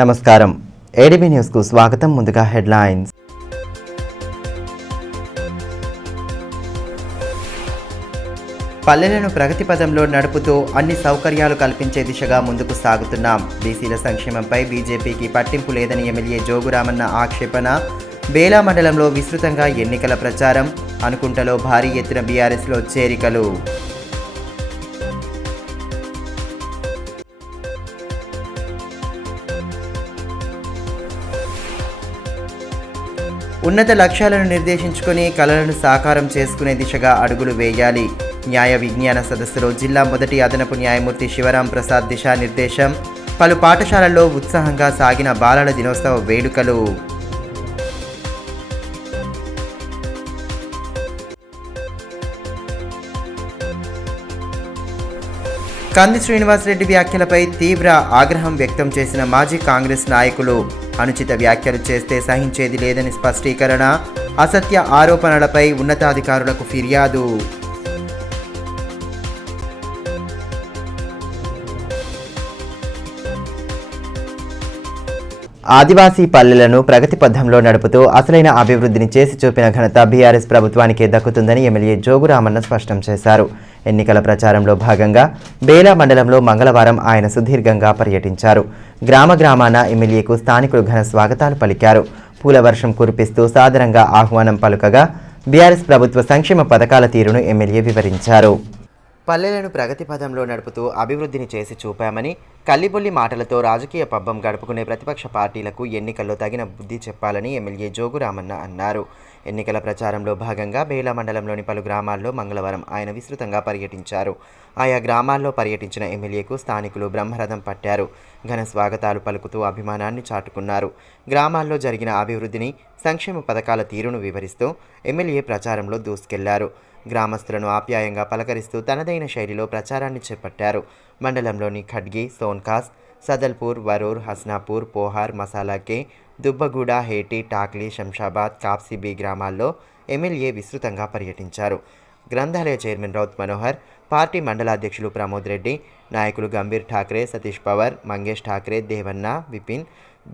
నమస్కారం ADB news కు స్వాగతం. ముందుగా హెడ్లైన్స్. పల్లెలను ప్రగతి పదంలో నడుపుతూ అన్ని సౌకర్యాలు కల్పించే దిశగా ముందుకు సాగుతున్నాం. బీసీల సంక్షేమంపై బీజేపీకి పట్టింపు లేదని ఎమ్మెల్యే జోగురామన్న ఆక్షేపణ. బేలా మండలంలో విస్తృతంగా ఎన్నికల ప్రచారం. అనుకుంటలో భారీ ఎత్తున బీఆర్ఎస్లో చేరికలు. ఉన్నత లక్ష్యాలను నిర్దేశించుకుని కలలను సాకారం చేసుకునే దిశగా అడుగులు వేయాలి. న్యాయ విజ్ఞాన సదస్సులో జిల్లా మొదటి అదనపు న్యాయమూర్తి శివరాం ప్రసాద్ దిశానిర్దేశం. పలు పాఠశాలల్లో ఉత్సాహంగా సాగిన బాలల దినోత్సవ వేడుకలు. కంది శ్రీనివాసరెడ్డి వ్యాఖ్యలపై తీవ్ర ఆగ్రహం వ్యక్తం చేసిన మాజీ కాంగ్రెస్ నాయకులు. అనుచిత వ్యాఖ్యలు చేస్తే సహించేది లేదని స్పష్టీకరణ. అసత్య ఆరోపణలపై ఉన్నతాధికారులకు ఫిర్యాదు. ఆదివాసీ పల్లెలను ప్రగతి పథంలో నడుపుతూ అసలైన అభివృద్ధిని చేసి చూపిన ఘనత బీఆర్ఎస్ ప్రభుత్వానికే దక్కుతుందని ఎమ్మెల్యే జోగురామన్న స్పష్టం చేశారు. ఎన్నికల ప్రచారంలో భాగంగా బేలా మండలంలో మంగళవారం ఆయన సుదీర్ఘంగా పర్యటించారు. గ్రామాన ఎమ్మెల్యేకు స్థానికులు ఘన స్వాగతాలు పలికారు. పూల వర్షం కురిపిస్తూ సాదరంగా ఆహ్వానం పలుకగా బీఆర్ఎస్ ప్రభుత్వ సంక్షేమ పథకాల తీరును ఎమ్మెల్యే వివరించారు. పల్లెలను ప్రగతి పథంలో నడుపుతూ అభివృద్ధిని చేసి చూపామని, కల్లిబొల్లి మాటలతో రాజకీయ పబ్బం గడుపుకునే ప్రతిపక్ష పార్టీలకు ఎన్నికల్లో తగిన బుద్ధి చెప్పాలని ఎమ్మెల్యే జోగురామన్న అన్నారు. ఎన్నికల ప్రచారంలో భాగంగా బేలా మండలంలోని పలు గ్రామాల్లో మంగళవారం ఆయన విస్తృతంగా పర్యటించారు. ఆయా గ్రామాల్లో పర్యటించిన ఎమ్మెల్యేకు స్థానికులు బ్రహ్మరథం పట్టారు. ఘన స్వాగతాలు పలుకుతూ అభిమానాన్ని చాటుకున్నారు. గ్రామాల్లో జరిగిన అభివృద్ధిని, సంక్షేమ పథకాల తీరును వివరిస్తూ ఎమ్మెల్యే ప్రచారంలో దూసుకెళ్లారు. గ్రామస్తులను ఆప్యాయంగా పలకరిస్తూ తనదైన శైలిలో ప్రచారాన్ని చేపట్టారు. మండలంలోని ఖడ్గి, సోన్కాస్, సదల్పూర్, వరూర్, హస్నాపూర్, పోహార్, మసాలాకే, దుబ్బగూడ, హేటి, టాక్లీ, శంషాబాద్, కాప్సిబి గ్రామాల్లో ఎమ్మెల్యే విస్తృతంగా పర్యటించారు. గ్రంథాలయ చైర్మన్ రౌత్ మనోహర్, పార్టీ మండలాధ్యక్షులు ప్రమోద్ రెడ్డి, నాయకులు గంభీర్ ఠాక్రే, సతీష్ పవార్, మంగేష్ ఠాక్రే, దేవన్న, విపిన్,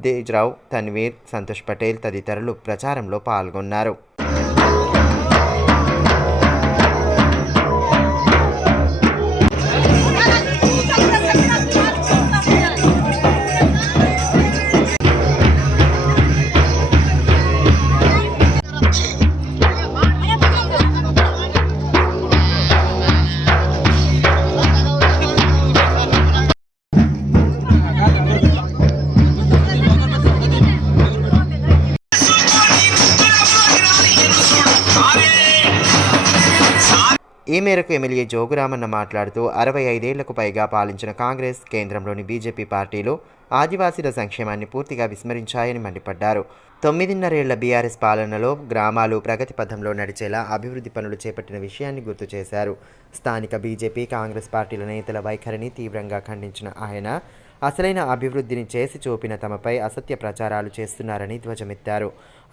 తేజ్రావ్, తన్వీర్, సంతోష్ పటేల్ తదితరులు ప్రచారంలో పాల్గొన్నారు. ఈ మేరకు ఎమ్మెల్యే జోగురామన్న మాట్లాడుతూ 65 ఏళ్లకు పైగా పాలించిన కాంగ్రెస్, కేంద్రంలోని బీజేపీ పార్టీలు ఆదివాసీల సంక్షేమాన్ని పూర్తిగా విస్మరించాయని మండిపడ్డారు. 9.5 ఏళ్ల బీఆర్ఎస్ పాలనలో గ్రామాలు ప్రగతి పథంలో నడిచేలా అభివృద్ధి పనులు చేపట్టిన విషయాన్ని గుర్తు చేశారు. స్థానిక బీజేపీ, కాంగ్రెస్ పార్టీల నేతల వైఖరిని తీవ్రంగా ఖండించిన ఆయన అసలైన అభివృద్ధిని చేసి చూపిన తమపై అసత్య ప్రచారాలు చేస్తున్నారని ధ్వజమెత్తారు.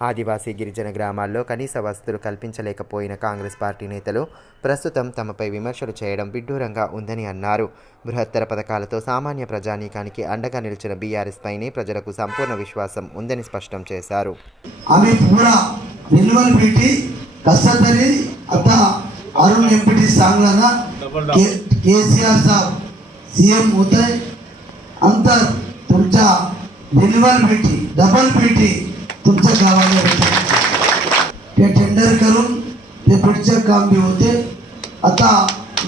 ఆదివాసీ గిరిజన గ్రామాల్లో కనీస వసతులు కల్పించలేకపోయిన కాంగ్రెస్ పార్టీ నేతలు ప్రస్తుతం తమపై విమర్శలు చేయడం విడ్డూరంగా ఉందని అన్నారు. బృహత్తర పథకాలతో సామాన్య ప్రజానీకానికి అండగా నిలిచిన బీఆర్ఎస్ పైనే ప్రజలకు సంపూర్ణ విశ్వాసం ఉందని స్పష్టం చేశారు. अंतर तुमच्या रिन्युअल भेटी, डबल भेटी तुमच्या गावाला होते. ते टेंडर करून ते पुढचं काम बी होते. आता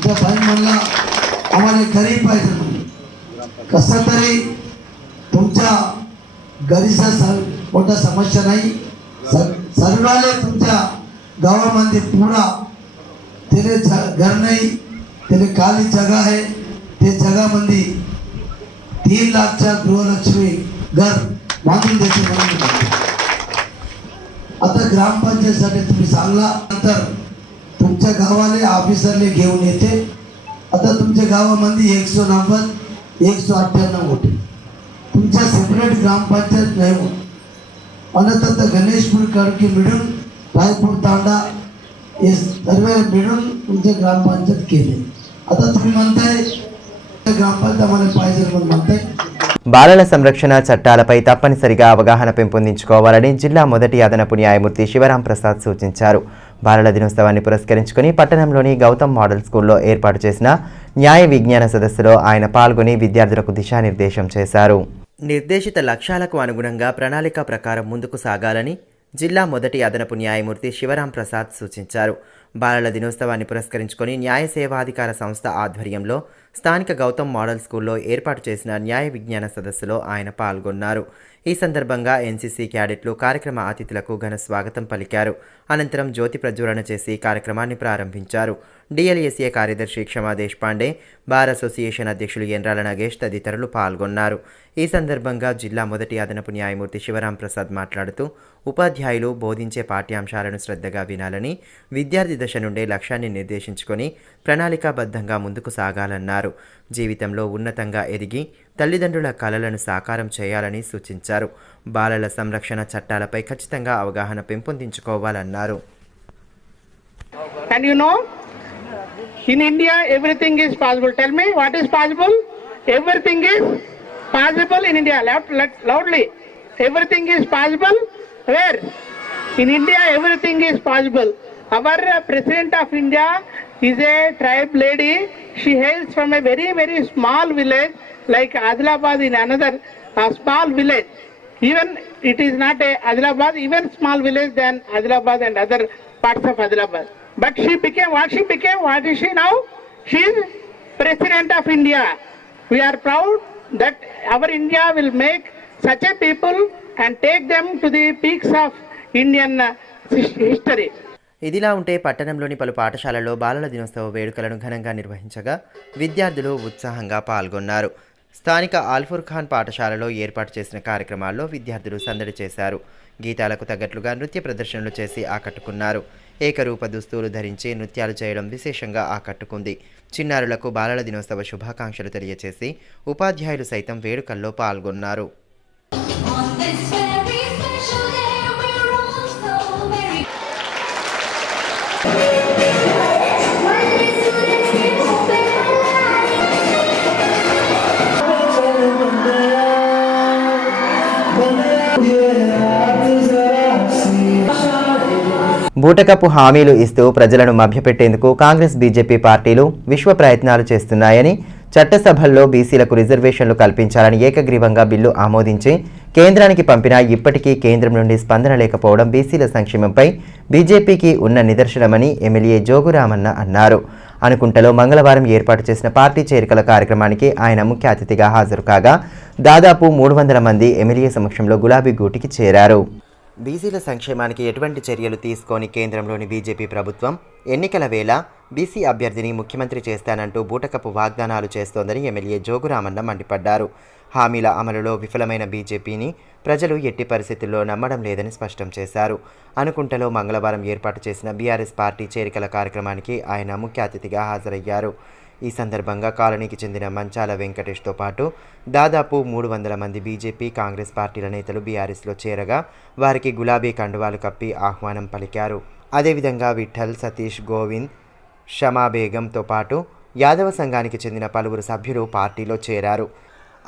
त्या भाई म्हणला आम्हाला घरी पाहिजे म्हणून कसं तरी तुमच्या घरीचा मोठा समस्या नाही. सर्वाले तुमच्या गावामध्ये पुरा त्याने घर नाही, त्याने खाली जगा आहे. ते जगामध्ये 3 लाखच्या गृहलक्ष्मी घर बांधून देते म्हणून. आता ग्रामपंचायतीसाठी तुम्ही सांगला नंतर तुमच्या गावाले ऑफिसरले घेऊन येते. आता तुमच्या गावामध्ये 190, 198 होते. तुमच्या सेपरेट ग्रामपंचायत नाही होत. आणि आता गणेशपूर कडकी मिळून रायपूर तांडा हे सर्व मिळून तुमचे ग्रामपंचायत केले. आता तुम्ही म्हणताय ग्रामपंचायत आम्हाला पाहिजे म्हणून म्हणताय. బాలల సంరక్షణ చట్టాలపై తప్పనిసరిగా అవగాహన పెంపొందించుకోవాలని జిల్లా మొదటి అదనపు న్యాయమూర్తి శివరాం ప్రసాద్ సూచించారు. బాలల దినోత్సవాన్ని పురస్కరించుకుని పట్టణంలోని గౌతమ్ మోడల్ స్కూల్లో ఏర్పాటు చేసిన న్యాయ విజ్ఞాన సదస్సులో ఆయన పాల్గొని విద్యార్థులకు దిశానిర్దేశం చేశారు. నిర్దేశిత లక్ష్యాలకు అనుగుణంగా ప్రణాళిక ప్రకారం ముందుకు సాగాలని జిల్లా మొదటి అదనపు న్యాయమూర్తి శివరాం ప్రసాద్ సూచించారు. బాలల దినోత్సవాన్ని పురస్కరించుకొని న్యాయ సేవాధికార సంస్థ ఆధ్వర్యంలో స్థానిక గౌతమ్ మోడల్ స్కూల్లో ఏర్పాటు చేసిన న్యాయ విజ్ఞాన సదస్సులో ఆయన పాల్గొన్నారు. ఈ సందర్భంగా ఎన్సీసీ క్యాడెట్లు కార్యక్రమ అతిథులకు ఘన స్వాగతం పలికారు. అనంతరం జ్యోతి ప్రజ్వలన చేసి కార్యక్రమాన్ని ప్రారంభించారు. డిఎల్ఎస్ఏ కార్యదర్శి క్షమా దేశపాండే, బార్ అసోసియేషన్ అధ్యక్షులు ఎండ్రాల నాగేష్ తదితరులు పాల్గొన్నారు. ఈ సందర్భంగా జిల్లా మొదటి అదనపు న్యాయమూర్తి శివరాం ప్రసాద్ మాట్లాడుతూ ఉపాధ్యాయులు బోధించే పాఠ్యాంశాలను శ్రద్ధగా వినాలని, విద్యార్థి దశ నుండే లక్ష్యాన్ని నిర్దేశించుకొని ప్రణాళికాబద్ధంగా ముందుకు సాగాలన్నారు. జీవితంలో ఉన్నతంగా ఎదిగి తల్లిదండ్రుల కలలను సాకారం చేయాలని సూచించారు. బాలల సంరక్షణ చట్టాలపై ఖచ్చితంగా అవగాహన పెంపొందించుకోవాలన్నారు. And you know, in India everything is possible. Tell me what is possible? Everything is possible in India. Loudly. Everything is possible. Where? In India everything is possible. Our President of India is a tribe lady. She hails from a very, very small village like Adilabad in another small village. Even it is not a Adilabad, even small village than Adilabad and other parts of Adilabad. But she became what she became. What is she now? She is President of India. We are proud that our India will make such a people and take them to the peaks of Indian history. ఇదిలా ఉంటే పట్టణంలోని పలు పాఠశాలల్లో బాలల దినోత్సవ వేడుకలను ఘనంగా నిర్వహించగా విద్యార్థులు ఉత్సాహంగా పాల్గొన్నారు. స్థానిక ఆల్ఫూర్ ఖాన్ పాఠశాలలో ఏర్పాటు చేసిన కార్యక్రమాల్లో విద్యార్థులు సందడి చేశారు. గీతాలకు తగ్గట్లుగా నృత్య ప్రదర్శనలు చేసి ఆకట్టుకున్నారు. ఏకరూప దుస్తులు ధరించి నృత్యాలు చేయడం విశేషంగా ఆకట్టుకుంది. చిన్నారులకు బాలల దినోత్సవ శుభాకాంక్షలు తెలియచేసి ఉపాధ్యాయులు సైతం వేడుకల్లో పాల్గొన్నారు. బూటకపు హామీలు ఇస్తూ ప్రజలను మభ్యపెట్టేందుకు కాంగ్రెస్ బీజేపీ పార్టీలు విశ్వ ప్రయత్నాలు చేస్తున్నాయని, చట్టసభల్లో బీసీలకు రిజర్వేషన్లు కల్పించాలని ఏకగ్రీవంగా బిల్లు ఆమోదించి కేంద్రానికి పంపినా ఇప్పటికీ కేంద్రం నుండి స్పందన లేకపోవడం బీసీల సంక్షేమంపై బీజేపీకి ఉన్న నిదర్శనమని ఎమ్మెల్యే జోగురామన్న అన్నారు. అనుకుంటలో మంగళవారం ఏర్పాటు చేసిన పార్టీ చేరికల కార్యక్రమానికి ఆయన ముఖ్య అతిథిగా హాజరు కాగా దాదాపు 300 మంది ఎమ్మెల్యే సమక్షంలో గులాబీ గూటికి చేరారు. బీసీల సంక్షేమానికి ఎటువంటి చర్యలు తీసుకొని కేంద్రంలోని బీజేపీ ప్రభుత్వం ఎన్నికల వేళ బీసీ అభ్యర్థిని ముఖ్యమంత్రి చేస్తానంటూ బూటకపు వాగ్దానాలు చేస్తోందని ఎమ్మెల్యే జోగురామన్న మండిపడ్డారు. హామీల అమలులో విఫలమైన బీజేపీని ప్రజలు ఎట్టి పరిస్థితుల్లో నమ్మడం లేదని స్పష్టం చేశారు. అనుకుంటలో మంగళవారం ఏర్పాటు చేసిన బీఆర్ఎస్ పార్టీ చేరికల కార్యక్రమానికి ఆయన ముఖ్య అతిథిగా హాజరయ్యారు. ఈ సందర్భంగా కాలనీకి చెందిన మంచాల వెంకటేష్తో పాటు దాదాపు 300 మంది బీజేపీ, కాంగ్రెస్ పార్టీల నేతలు బీఆర్ఎస్లో చేరగా వారికి గులాబీ కండువాలు కప్పి ఆహ్వానం పలికారు. అదేవిధంగా విఠల్, సతీష్, గోవింద్, షమా బేగంతో పాటు యాదవ సంఘానికి చెందిన పలువురు సభ్యులు పార్టీలో చేరారు.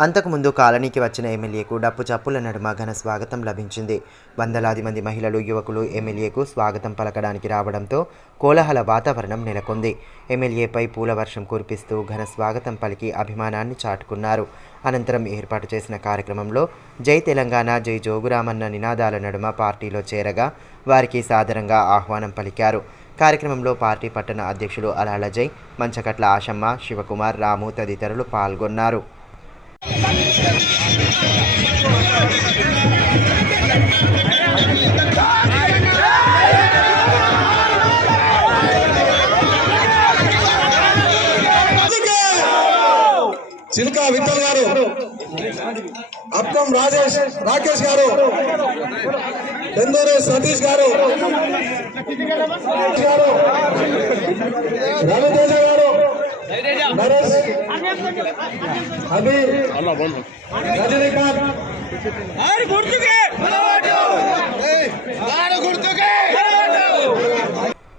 అంతకుముందు కాలనీకి వచ్చిన ఎమ్మెల్యేకు డప్పు చప్పుల నడుమ ఘన స్వాగతం లభించింది. వందలాది మంది మహిళలు, యువకులు ఎమ్మెల్యేకు స్వాగతం పలకడానికి రావడంతో కోలాహల వాతావరణం నెలకొంది. ఎమ్మెల్యేపై పూల వర్షం కురిపిస్తూ ఘన స్వాగతం పలికి అభిమానాన్ని చాటుకున్నారు. అనంతరం ఏర్పాటు చేసిన కార్యక్రమంలో జై తెలంగాణ, జై జోగురామన్న నినాదాల నడుమ పార్టీలో చేరగా వారికి సాదరంగా ఆహ్వానం పలికారు. కార్యక్రమంలో పార్టీ పట్టణ అధ్యక్షులు అలాల జై, మంచకట్ల ఆశమ్మ, శివకుమార్, రాము తదితరులు పాల్గొన్నారు. చిలక విఠల్ గారు, అప్పం రాకేష్ గారు, బెందూరు సతీష్ గారు, రవితేజ గారు, నరేష్, అబీర్, రజనీకాంత్,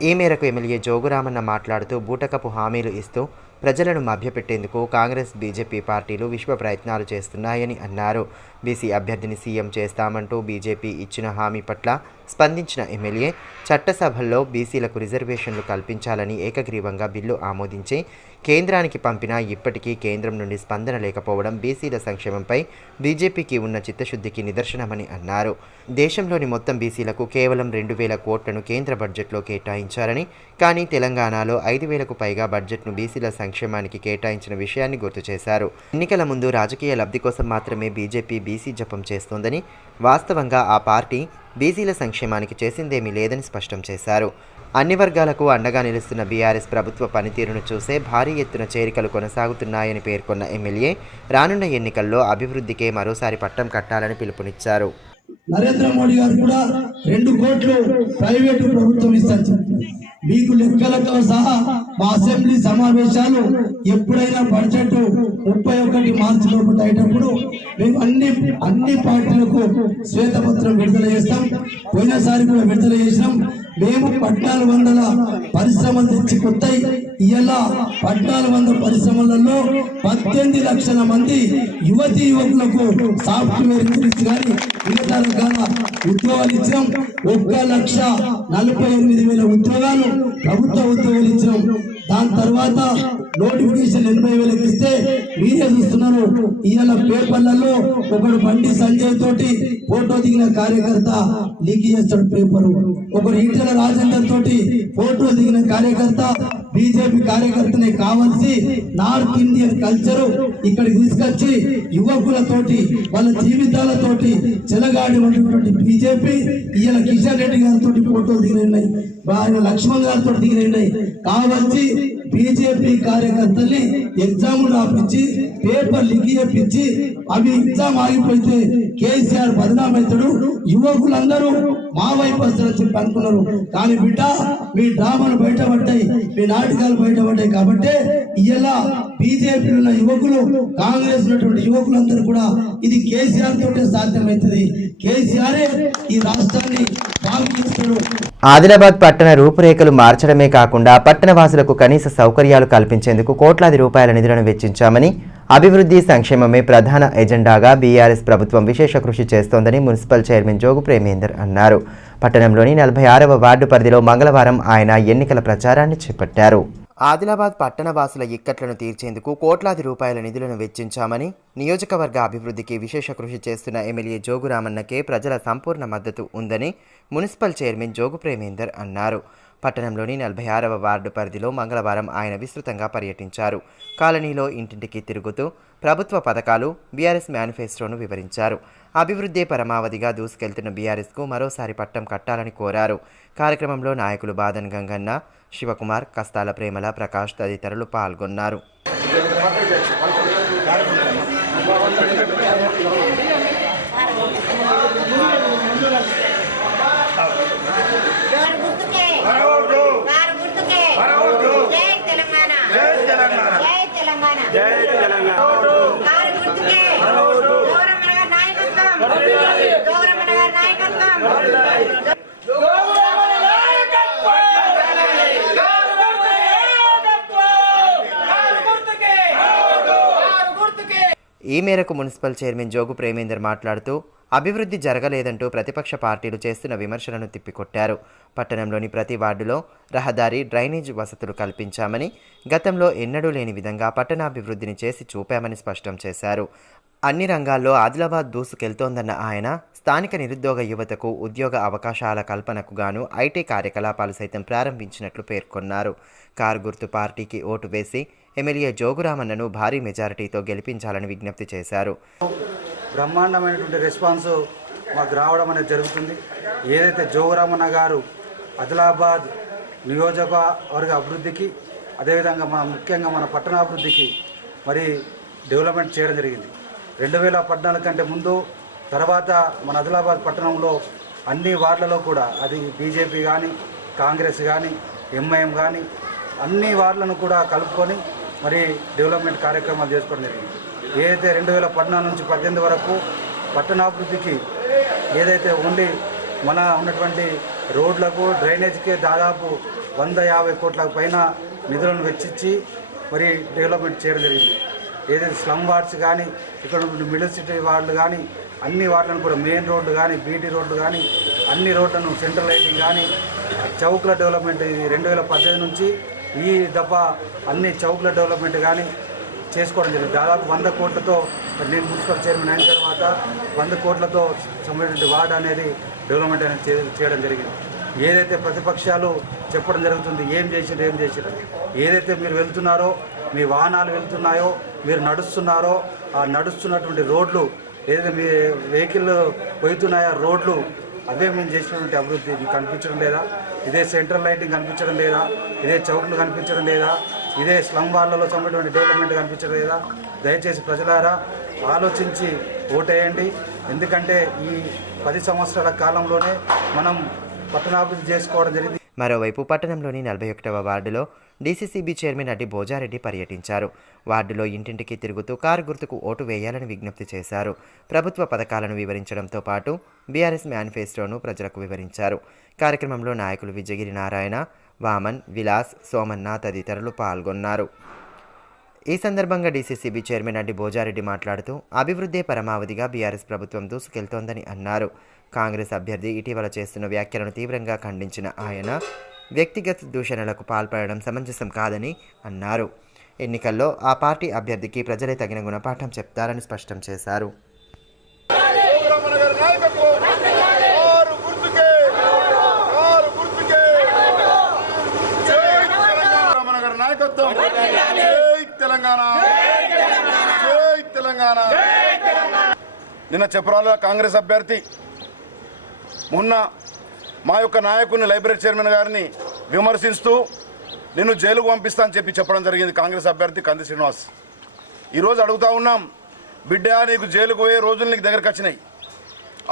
ఈ మేరకు ఎమ్మెల్యే జోగురామన్న మాట్లాడుతూ బూటకపు హామీలు ఇస్తూ ప్రజలను మభ్యపెట్టేందుకు కాంగ్రెస్ బీజేపీ పార్టీలు విశ్వ ప్రయత్నాలు చేస్తున్నాయని అన్నారు. బీసీ అభ్యర్థిని సీఎం చేస్తామంటూ బీజేపీ ఇచ్చిన హామీ పట్ల స్పందించిన ఎమ్మెల్యే చట్టసభల్లో బీసీలకు రిజర్వేషన్లు కల్పించాలని ఏకగ్రీవంగా బిల్లు ఆమోదించి కేంద్రానికి పంపినా ఇప్పటికీ కేంద్రం నుండి స్పందన లేకపోవడం బీసీల సంక్షేమంపై బీజేపీకి ఉన్న చిత్తశుద్ధికి నిదర్శనమని అన్నారు. దేశంలోని మొత్తం బీసీలకు కేవలం 2,000 కోట్లను కేంద్ర బడ్జెట్లో కేటాయించారని, కానీ తెలంగాణలో 5,000కు పైగా బడ్జెట్ను బీసీల సంక్షేమానికి కేటాయించిన విషయాన్ని గుర్తు చేశారు. ఎన్నికల ముందు రాజకీయ లబ్ధి కోసం మాత్రమే బీజేపీ బీసీ జపం చేస్తోందని, వాస్తవంగా ఆ పార్టీ బీసీల సంక్షేమానికి చేసిందేమీ లేదని స్పష్టం చేశారు. అన్ని వర్గాలకు అండగా నిలుస్తున్న బీఆర్ఎస్ ప్రభుత్వ పనితీరును చూసే భారీ ఎత్తున చేరికలు కొనసాగుతున్నాయని పేర్కొన్న ఎమ్మెల్యే రానున్న ఎన్నికల్లో అభివృద్ధికే మరోసారి పట్టం కట్టాలని పిలుపునిచ్చారు. నరేంద్ర మోడీ గారు కూడా 2 కోట్లు ప్రైవేటు ప్రభుత్వం ఇస్తారు. మీకు లెక్కలతో సహా మా అసెంబ్లీ సమావేశాలు ఎప్పుడైనా బడ్జెట్ 31 మార్చి లోపల అయ్యేటప్పుడు మేము అన్ని పార్టీలకు శ్వేతపత్రం విడుదల చేస్తాం. పోయినసారి కూడా విడుదల చేసినాం. మేము 1400 పరిశ్రమలు తెచ్చి కొత్తాయి. ఇలా 1400 పరిశ్రమలలో 18 లక్షల మంది యువతీ యువకులకు సాఫ్ట్వేర్ ఇంజనీర్స్ కానీ మిగతా రకాల ఉద్యోగాలు ఇచ్చినాం. 1,48,000 ఉద్యోగాలు ప్రభుత్వ ఉద్యోగాలు ఇచ్చినాం. దాని తర్వాత నోటిఫికేషన్ 80,000 ఇస్తే మీరే చూస్తున్నారు. ఇవాళ పేపర్లలో ఒకడు బండి సంజయ్ తోటి ఫోటో దిగిన కార్యకర్త లీక్ చేస్తాడు పేపరు. ఒకరు ఈటెల రాజేందర్ తోటి ఫోటో దిగిన కార్యకర్త బీజేపీ కార్యకర్తనే కావాల్సి నార్త్ ఇండియన్ కల్చరు ఇక్కడికి తీసుకొచ్చి యువకులతోటి వాళ్ళ జీవితాలతోటి చెలగాడి ఉన్నటువంటి బీజేపీ ఇవాళ కిషన్ రెడ్డి గారితో ఫోటోలు దిగినాయి, ఆయన లక్ష్మణ్ గారితో దిగినాయి. కావాల్సి బీజేపీ కార్యకర్తల్ని ఎగ్జామ్ రాపించి పేపర్ లీక్ చేయించి అవి ఎగ్జామ్ ఆగిపోతే కేసీఆర్ బదనామవుతాడు, యువకులందరూ మా వైపు వస్తారని చెప్పి అనుకున్నారు. కానీ బిడ్డ మీ డ్రామాలు బయటపడ్డాయి, మీ నాటకాలు బయటపడ్డాయి. కాబట్టి ఇలా బీజేపీ ఉన్న యువకులు, కాంగ్రెస్ ఉన్నటువంటి యువకులందరూ కూడా ఇది కేసీఆర్ తోటే సాధ్యమవుతుంది. కేసీఆరే ఈ రాష్ట్రాన్ని బాగు చేస్తాడు. ఆదిలాబాద్ పట్టణ రూపురేఖలు మార్చడమే కాకుండా పట్టణ వాసులకు కనీస సౌకర్యాలు కల్పించేందుకు కోట్లాది రూపాయల నిధులను వెచ్చించామని, అభివృద్ధి సంక్షేమమే ప్రధాన ఎజెండాగా బీఆర్ఎస్ ప్రభుత్వం విశేష కృషి చేస్తోందని మున్సిపల్ చైర్మన్ జోగు ప్రేమేందర్ అన్నారు. పట్టణంలోని 46వ వార్డు పరిధిలో మంగళవారం ఆయన ఎన్నికల ప్రచారాన్ని చేపట్టారు. ఆదిలాబాద్ పట్టణ వాసుల ఇక్కట్లను తీర్చేందుకు కోట్లాది రూపాయల నిధులను వెచ్చించామని, నియోజకవర్గ అభివృద్ధికి విశేష కృషి చేస్తున్న ఎమ్మెల్యే జోగురామన్నకే ప్రజల సంపూర్ణ మద్దతు ఉందని మున్సిపల్ చైర్మన్ జోగు ప్రేమేందర్ అన్నారు. పట్టణంలోని 46వ వార్డు పరిధిలో మంగళవారం ఆయన విస్తృతంగా పర్యటించారు. కాలనీలో ఇంటింటికి తిరుగుతూ ప్రభుత్వ పథకాలు, బీఆర్ఎస్ మేనిఫెస్టోను వివరించారు. అభివృద్ధి పరమావధిగా దూసుకెళ్తున్న బీఆర్ఎస్కు మరోసారి పట్టం కట్టాలని కోరారు. కార్యక్రమంలో నాయకులు బాదన్ గంగన్న, శివకుమార్, కస్తాల ప్రేమల, ప్రకాష్ తదితరులు పాల్గొన్నారు. ఈ మేరకు మున్సిపల్ చైర్మన్ జోగు ప్రేమేందర్ మాట్లాడుతూ అభివృద్ధి జరగలేదంటూ ప్రతిపక్ష పార్టీలు చేస్తున్న విమర్శలను తిప్పికొట్టారు. పట్టణంలోని ప్రతి వార్డులో రహదారి, డ్రైనేజ్ వసతులు కల్పించామని, గతంలో ఎన్నడూ లేని విధంగా పట్టణాభివృద్ధిని చేసి చూపామని స్పష్టం చేశారు. అన్ని రంగాల్లో ఆదిలాబాద్ దూసుకెళ్తోందన్న ఆయన స్థానిక నిరుద్యోగ యువతకు ఉద్యోగ అవకాశాల కల్పనకు గాను ఐటీ కార్యకలాపాలు సైతం ప్రారంభించినట్లు పేర్కొన్నారు. కారు గుర్తు పార్టీకి ఓటు వేసి ఎమ్మెల్యే జోగురామన్నను భారీ మెజారిటీతో గెలిపించాలని విజ్ఞప్తి చేశారు. బ్రహ్మాండమైనటువంటి రెస్పాన్స్ మాకు రావడం అనేది జరుగుతుంది. ఏదైతే జోగురామన్న గారు ఆదిలాబాద్ నియోజకవర్గ అభివృద్ధికి, అదేవిధంగా ముఖ్యంగా మన పట్టణాభివృద్ధికి మరి డెవలప్మెంట్ చేయడం జరిగింది. 2014 కంటే ముందు, తర్వాత మన ఆదిలాబాద్ పట్టణంలో అన్ని వార్డులలో కూడా అది బీజేపీ కానీ, కాంగ్రెస్ కానీ, ఎంఐఎం కానీ అన్ని వార్డులను కూడా కలుపుకొని మరి డెవలప్మెంట్ కార్యక్రమాలు చేసుకోవడం జరిగింది. ఏదైతే 2014 నుంచి 18 వరకు పట్టణాభివృద్ధికి ఏదైతే ఓన్లీ మన ఉన్నటువంటి రోడ్లకు, డ్రైనేజ్కే దాదాపు 150 కోట్ల పైన నిధులను వెచ్చించి మరి డెవలప్మెంట్ చేయడం జరిగింది. ఏదైతే స్లమ్ వార్డ్స్ కానీ ఇక్కడ మిడిల్ సిటీ వార్డులు కానీ అన్ని వార్డులను కూడా మెయిన్ రోడ్డు కానీ బీటీ రోడ్డు కానీ అన్ని రోడ్లను సెంట్రల్ లైటింగ్ కానీ చౌకుల డెవలప్మెంట్ 2018 నుంచి ఈ దఫా అన్ని చౌకుల డెవలప్మెంట్ కానీ చేసుకోవడం జరిగింది. దాదాపు 100 కోట్లతో నేను మున్సిపల్ చైర్మన్ అయిన తర్వాత 100 కోట్లతో సంబంధించిన వార్డు అనేది డెవలప్మెంట్ అనేది చేయడం జరిగింది. ఏదైతే ప్రతిపక్షాలు చెప్పడం జరుగుతుంది ఏం చేసిరు ఏదైతే మీరు వెళ్తున్నారో మీ వాహనాలు వెళ్తున్నాయో మీరు నడుస్తున్నారో ఆ నడుస్తున్నటువంటి రోడ్లు ఏదైతే మీ వెహికల్ పోతున్నాయో రోడ్లు అవే మేము చేసినటువంటి అభివృద్ధి మీకు కనిపించడం లేదా? ఇదే సెంట్రల్ లైటింగ్ కనిపించడం లేదా? ఇదే చౌకులు కనిపించడం లేదా? ఇదే స్లమ్ వార్డులలో సంబంధించిన డెవలప్మెంట్ కనిపించడం లేదా? దయచేసి ప్రజలారా ఆలోచించి ఓటేయండి. ఎందుకంటే ఈ 10 సంవత్సరాల కాలంలోనే మనం పట్టణాభివృద్ధి చేసుకోవడం జరిగింది. మరోవైపు పట్టణంలోని 41వ వార్డులో డీసీసీబీ చైర్మన్ అడ్డి భోజారెడ్డి పర్యటించారు. వార్డులో ఇంటింటికి తిరుగుతూ కారు గుర్తుకు ఓటు వేయాలని విజ్ఞప్తి చేశారు. ప్రభుత్వ పథకాలను వివరించడంతో పాటు బీఆర్ఎస్ మేనిఫెస్టోను ప్రజలకు వివరించారు. కార్యక్రమంలో నాయకులు విజయగిరి నారాయణ, వామన్, విలాస్, సోమన్న తదితరులు పాల్గొన్నారు. ఈ సందర్భంగా డీసీసీబీ చైర్మన్ అడ్డి భోజారెడ్డి మాట్లాడుతూ అభివృద్ధే పరమావధిగా బీఆర్ఎస్ ప్రభుత్వం దూసుకెళ్తోందని అన్నారు. కాంగ్రెస్ అభ్యర్థి ఇటీవల చేస్తున్న వ్యాఖ్యలను తీవ్రంగా ఖండించిన ఆయన వ్యక్తిగత దూషణలకు పాల్పడడం సమంజసం కాదని అన్నారు. ఎన్నికల్లో ఆ పార్టీ అభ్యర్థికి ప్రజలే తగిన గుణపాఠం చెప్తారని స్పష్టం చేశారు. నిన్న చెప్పరాల కాంగ్రెస్ అభ్యర్థి మొన్న మా యొక్క నాయకుని లైబ్రరీ చైర్మన్ గారిని విమర్శిస్తూ నిన్ను జైలుకు పంపిస్తా అని చెప్పడం జరిగింది కాంగ్రెస్ అభ్యర్థి కంది శ్రీనివాస్. ఈరోజు అడుగుతా ఉన్నాం, బిడ్డ నీకు జైలుకు పోయే రోజులు నీకు దగ్గరకు వచ్చినాయి.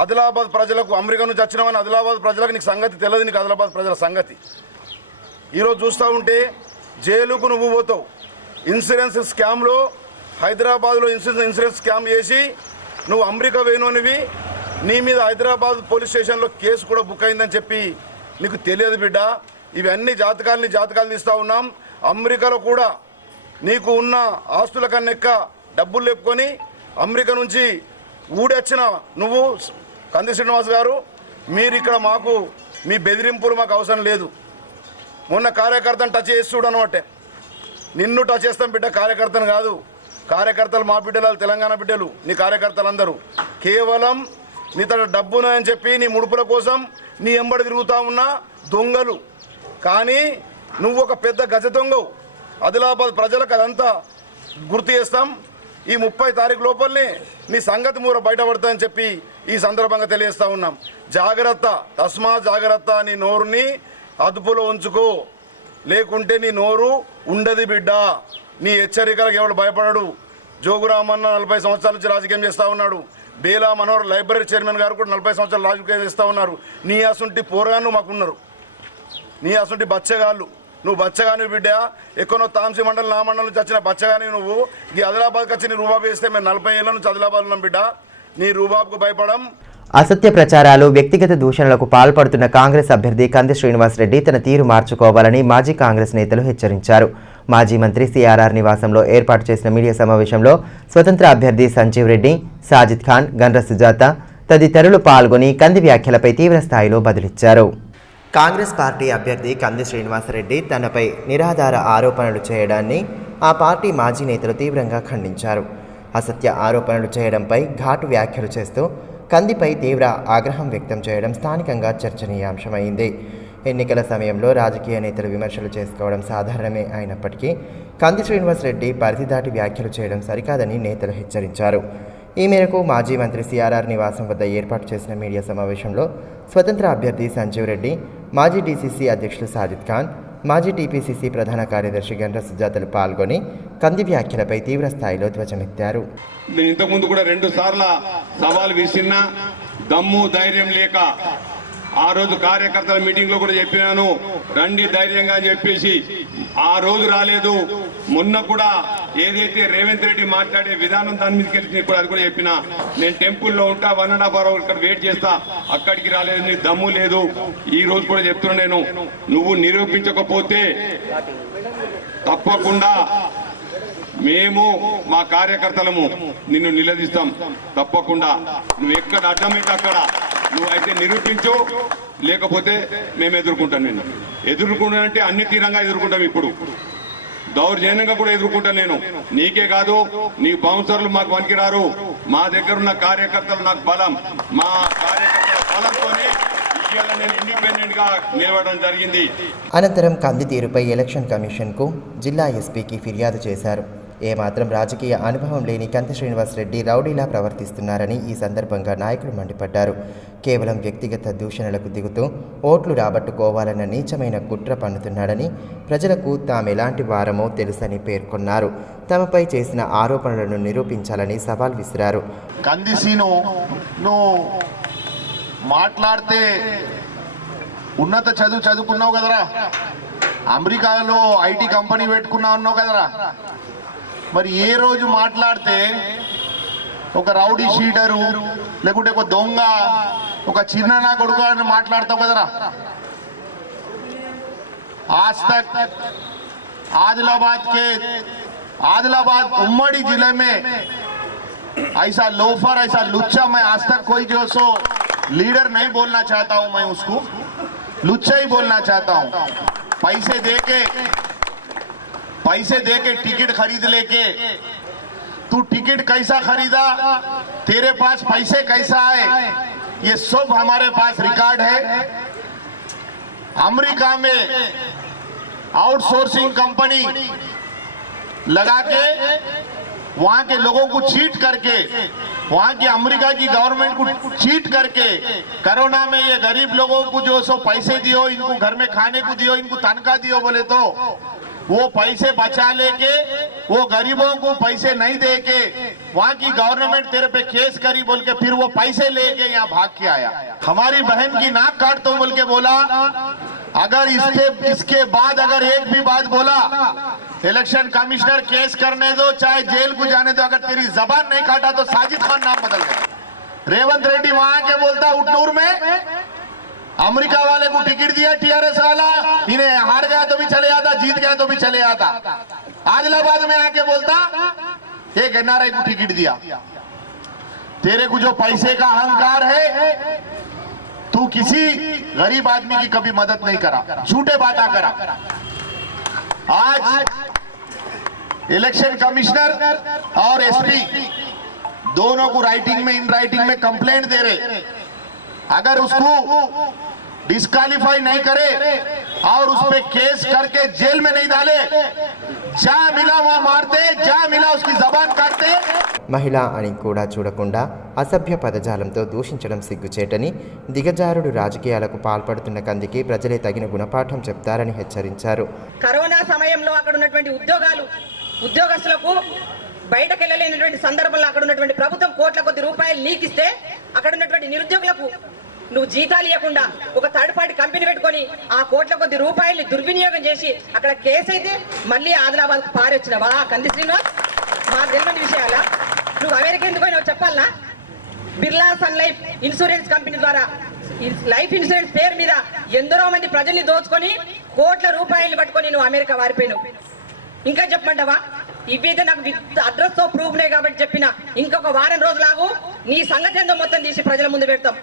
ఆదిలాబాద్ ప్రజలకు అమెరికా నుంచి వచ్చినామని ఆదిలాబాద్ ప్రజలకు నీకు సంగతి తెలియదు. నీకు ఆదిలాబాద్ ప్రజల సంగతి ఈరోజు చూస్తూ ఉంటే జైలుకు నువ్వు పోతావు. ఇన్సూరెన్స్ స్కామ్లో హైదరాబాద్లో ఇన్సూరెన్స్ స్కామ్ చేసి నువ్వు అమెరికా వేణునివి. నీ మీద హైదరాబాద్ పోలీస్ స్టేషన్లో కేసు కూడా బుక్ అయిందని చెప్పి నీకు తెలియదు బిడ్డ. ఇవన్నీ జాతకాలు తీస్తూ ఉన్నాం. అమెరికాలో కూడా నీకు ఉన్న ఆస్తుల కన్నెక్క డబ్బులు లేపుకొని అమెరికా నుంచి ఊడొచ్చిన నువ్వు కంది శ్రీనివాస్ గారు, మీరు ఇక్కడ మాకు మీ బెదిరింపులు మాకు అవసరం లేదు. మొన్న కార్యకర్తను టచ్ చేసి చూడనమాట. నిన్ను టచ్ చేస్తాం బిడ్డ, కార్యకర్తను కాదు. కార్యకర్తలు మా బిడ్డలు, తెలంగాణ బిడ్డలు, నీ కార్యకర్తలందరూ కేవలం నీ తన డబ్బునని చెప్పి నీ ముడుపుల కోసం నీ ఎంబడి తిరుగుతూ ఉన్న దొంగలు. కానీ నువ్వు ఒక పెద్ద గజ దొంగవు. ఆదిలాబాద్ ప్రజలకు అదంతా గుర్తు చేస్తాం. ఈ 30 తారీఖు లోపలనే నీ సంగతి మూర బయటపడుతుందని చెప్పి ఈ సందర్భంగా తెలియజేస్తూ ఉన్నాం. జాగ్రత్త, తస్మా జాగ్రత్త. నీ నోరుని అదుపులో ఉంచుకో, లేకుంటే నీ నోరు ఉండదు బిడ్డ. నీ హెచ్చరికలకు ఎవడు భయపడడు. జోగురామన్న 40 సంవత్సరాల నుంచి రాజకీయం చేస్తూ ఉన్నాడు. బేలా మనోహర్ లైబ్రరీ చైర్మన్ గారు కూడా 40 సంవత్సరాలు రాజకీయం చేస్తూ ఉన్నారు. నీ అసుంటి పోరగాళ్ళు మాకున్నారు, నీ అసుంటి బచ్చగాళ్ళు. నువ్వు బచ్చగాని బిడ్డ. ఎక్కడో తాంసీ మండలి నా మండలం నుంచి వచ్చిన బచ్చగాని నువ్వు. ఈ ఆదిలాబాద్కి వచ్చి నీ రూబాబు వేస్తే మేము 40 ఏళ్ళ నుంచి ఆదిలాబాద్ ఉన్నాం బిడ్డ. నీ రూబాబుకు భయపడం. అసత్య ప్రచారాలు, వ్యక్తిగత దూషణలకు పాల్పడుతున్న కాంగ్రెస్ అభ్యర్థి కంది శ్రీనివాస్ రెడ్డి తన తీరు మార్చుకోవాలని మాజీ కాంగ్రెస్ నేతలు హెచ్చరించారు. మాజీ మంత్రి సిఆర్ఆర్ నివాసంలో ఏర్పాటు చేసిన మీడియా సమావేశంలో స్వతంత్ర అభ్యర్థి సంజీవ్ రెడ్డి, సాజిద్ ఖాన్, గండ్ర సుజాత తదితరులు పాల్గొని కంది వ్యాఖ్యలపై తీవ్ర స్థాయిలో బదులిచ్చారు. కాంగ్రెస్ పార్టీ అభ్యర్థి కంది శ్రీనివాసరెడ్డి తనపై నిరాధార ఆరోపణలు చేయడాన్ని ఆ పార్టీ మాజీ నేతలు తీవ్రంగా ఖండించారు. అసత్య ఆరోపణలు చేయడంపై ఘాటు వ్యాఖ్యలు చేస్తూ కందిపై తీవ్ర ఆగ్రహం వ్యక్తం చేయడం స్థానికంగా చర్చనీయాంశమైంది. ఎన్నికల సమయంలో రాజకీయ నేతలు విమర్శలు చేసుకోవడం సాధారణమే అయినప్పటికీ కంది శ్రీనివాసరెడ్డి పరిధి దాటి వ్యాఖ్యలు చేయడం సరికాదని నేతలు హెచ్చరించారు. ఈ మేరకు మాజీ మంత్రి సిఆర్ఆర్ నివాసం వద్ద ఏర్పాటు చేసిన మీడియా సమావేశంలో స్వతంత్ర అభ్యర్థి సంజీవ్ రెడ్డి, మాజీ డీసీసీ అధ్యక్షులు సాజిద్ ఖాన్, మాజీ టీపీసీసీ ప్రధాన కార్యదర్శి గండ్ర సుజాతలు పాల్గొని కంది వ్యాఖ్యలపై తీవ్ర స్థాయిలో ధ్వజమెత్తారు. నేను ఇంతకుముందు కూడా 2 సార్లు సవాల్ విసిన్నా, దమ్ము ధైర్యం లేక ఆ రోజు కార్యకర్తల మీటింగ్లో కూడా చెప్పినాను, రండి ధైర్యంగా అని చెప్పేసి. ఆ రోజు రాలేదు. మొన్న కూడా ఏదైతే రేవంత్ రెడ్డి మాట్లాడే విధానం దాని మీదకి వెళ్ళి ఇప్పుడు అది కూడా చెప్పిన, నేను టెంపుల్లో ఉంటా 1.5 hour ఇక్కడ వెయిట్ చేస్తా, అక్కడికి రాలేదు, నీ దమ్ము లేదు. ఈ రోజు కూడా చెప్తున్నా నేను, నువ్వు నిరూపించకపోతే తప్పకుండా మేము మా కార్యకర్తలము నిన్ను నిలదీస్తాం. తప్పకుండా నువ్వు ఎక్కడ అడ్డమైతే అక్కడ నువ్వైతే నిరూపించు, లేకపోతే మేము ఎదుర్కొంటాం. నిన్ను ఎదుర్కొంటానంటే అన్ని తీరంగా ఎదుర్కొంటాం. ఇప్పుడు దౌర్జన్యంగా కూడా ఎదుర్కొంటాను నేను. నీకే కాదు, నీ బౌన్సర్లు మాకు పనికిరారు. మా దగ్గర ఉన్న కార్యకర్తలు నాకు బలం. మా కార్యకర్తల బలంతోనే ఇవాళ నేను ఇండిపెండెంట్ గా నిలవడం జరిగింది. అనంతరం కందితీరుపై ఎలక్షన్ కమిషన్కు జిల్లా ఎస్పీకి ఫిర్యాదు చేశారు. ఏమాత్రం రాజకీయ అనుభవం లేని కంది శ్రీనివాస్ రెడ్డి రౌడీలా ప్రవర్తిస్తున్నారని ఈ సందర్భంగా నాయకులు మండిపడ్డారు. కేవలం వ్యక్తిగత దూషణలకు దిగుతూ ఓట్లు రాబట్టుకోవాలన్న నీచమైన కుట్ర పన్నుతున్నాడని, ప్రజలకు తామెలాంటి వారమో తెలుసని పేర్కొన్నారు. తమపై చేసిన ఆరోపణలను నిరూపించాలని సవాల్ విసిరారు. కందిసీను నువ్వు మాట్లాడితే ఉన్నత చదువుకున్నావు కదరా, అమెరికాలో ఐటీ కంపెనీ పెట్టుకున్నావు అన్నావు కదరా, మరి ఏ రోజు మాట్లాడితే ఒక రౌడీ షీటరు లేకుంటే ఒక దొంగ ఒక చిన్న కొడుకు అని మాట్లాడతావు కదరా. आज तक आदिलाबाद उम्मड़ी जिले में ऐसा लोफर ऐसा लुच्चा मैं आज तक कोई जो सो लीडर नहीं बोलना चाहता हूं, मैं उसको लुच्चा ही बोलना चाहता हूं. पैसे दे के टिकट खरीद लेके तू टिकट कैसा खरीदा, तेरे पास पैसे कैसा आए, ये सब हमारे पास रिकॉर्ड है. अमेरिका में आउटसोर्सिंग कंपनी लगा के वहां के लोगों को चीट करके, वहां की अमेरिका की गवर्नमेंट को चीट करके कोरोना में ये गरीब लोगों को जो सो पैसे दियो, इनको घर में खाने को दियो, इनको तनख्वाह दियो बोले तो वो पैसे बचा लेके वो गरीबों को पैसे नहीं दे के वहां की गवर्नमेंट तेरे पे केस करी बोल के फिर वो पैसे लेके यहाँ भाग के आया. हमारी बहन की नाक काट तो बोल के बोला. अगर इसके बाद अगर एक भी बात बोला, इलेक्शन कमिश्नर केस करने दो, चाहे जेल को जाने दो. अगर तेरी जबान नहीं काटा तो साजिद खान नाम बदल गया. रेवंत रेड्डी वहां के बोलता उटनूर में अमेरिका वाले को टिकट दिया टीआरएस वाला, इन्हें हार गया तो भी चले आता, जीत गया तो भी चले आता. आदिलाबाद में आके बोलता एक एनआरआई को टिकट दिया. तेरे को जो पैसे का अहंकार है, तू किसी गरीब आदमी की कभी मदद नहीं करा, झूठे बातें करा. आज इलेक्शन कमिश्नर और एसपी दोनों को राइटिंग में इन राइटिंग में कंप्लेंट दे रहे. अगर उसको डिस्क्वालीफाई नहीं करे और उस पे केस करके जेल में नहीं डाले, जा मिला वहां मारते, जा मिला उसकी जबान काटते. మహిళ అని కూడా చూడకుండా అసభ్య పదజాలంతో దూషించడం సిగ్గుచేటని, దిగజారుడు రాజకీయాలకు పాల్పడుతున్న కందికి ప్రజలే తగిన గుణపాఠం చెప్తారని హెచ్చరించారు. కరోనా సమయంలో అక్కడ ఉన్నటువంటి ఉద్యోగస్తులకు బయటకు వెళ్ళలేనటువంటి సందర్భంలో అక్కడ ఉన్నటువంటి ప్రభుత్వం కోట్ల కొద్ది రూపాయలు నీకిస్తే అక్కడ ఉన్నటువంటి నిరుద్యోగులకు నువ్వు జీతాలు ఇవ్వకుండా ఒక థర్డ్ పార్టీ కంపెనీ పెట్టుకొని ఆ కోట్ల కొద్ది రూపాయల్ని దుర్వినియోగం చేసి అక్కడ కేసు అయితే మళ్ళీ ఆదిలాబాద్కు పారి వచ్చినావా కంది శ్రీనివాస్? మాకు తెలియని విషయాలా? నువ్వు అమెరికా ఎందుకు పోయినావు చెప్పాలనా? Birla Sun Life Insurance company ద్వారా లైఫ్ ఇన్సూరెన్స్ పేరు మీద ఎందరో మంది ప్రజల్ని దోచుకొని కోట్ల రూపాయలు పట్టుకొని నువ్వు అమెరికా వారిపోయినావు. ఇంకా చెప్పమంటావా? ఇవైతే నాకు అడ్రస్ తో ప్రూఫ్ నే కాబట్టి చెప్పిన. ఇంకొక వారం రోజులాగు నీ సంగతి ఏందో మొత్తం తీసి ప్రజల ముందు పెడతాం.